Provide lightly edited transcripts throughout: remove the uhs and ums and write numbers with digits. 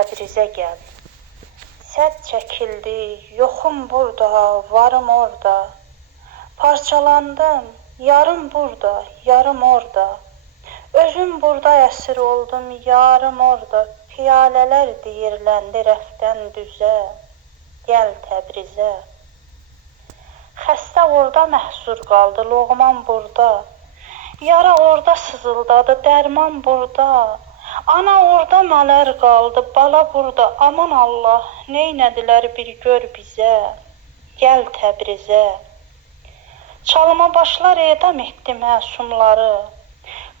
Təbrizə gəl. Səd çəkildi, yoxum burada, varım orada. Parçalandım, yarım burada, yarım orada. Özüm burada əsir oldum, yarım orada. Piyalələr deyirləndi rəfdən düzə. Gəl Təbrizə. Xəstə orada məhsur qaldı, loğman burada. Yara orada sızıldadı, dərman burada. Ana orada mələr qaldı, bala burada. Aman Allah, neynədilər bir gör bizə. Gəl Təbrizə. Çalma başlar edam etdi məsumları.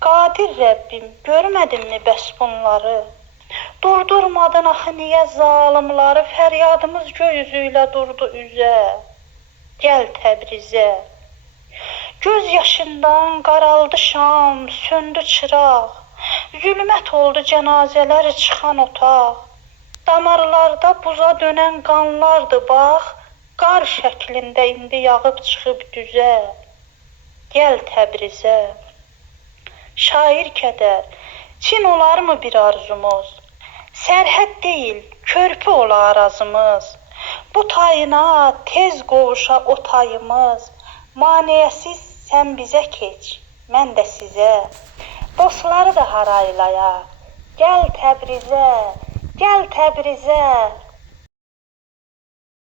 Qadir Rəbbim, görmədinmi bəs bunları? Durdurmadın axı niyə zalimları? Fəryadımız göy üzüylə durdu üzə. Gəl Təbrizə. Göz yaşından qaraldı şam, söndü çıraq. Zülmət oldu cənazələr çıxan otaq. Damarlarda buza dönən qanlardı bax. Qar şəklində indi yağıb çıxıb düzə. Gəl Təbrizə. Şair kədər, Çin olarmı bir arzumuz? Sərhəd deyil, körpü ola arazımız. Bu tayına tez qovuşa o tayımız. Maniyəsiz sən bizə keç, mən də sizə. Dostları da haraylaya. Gəl Təbrizə, gəl Təbrizə.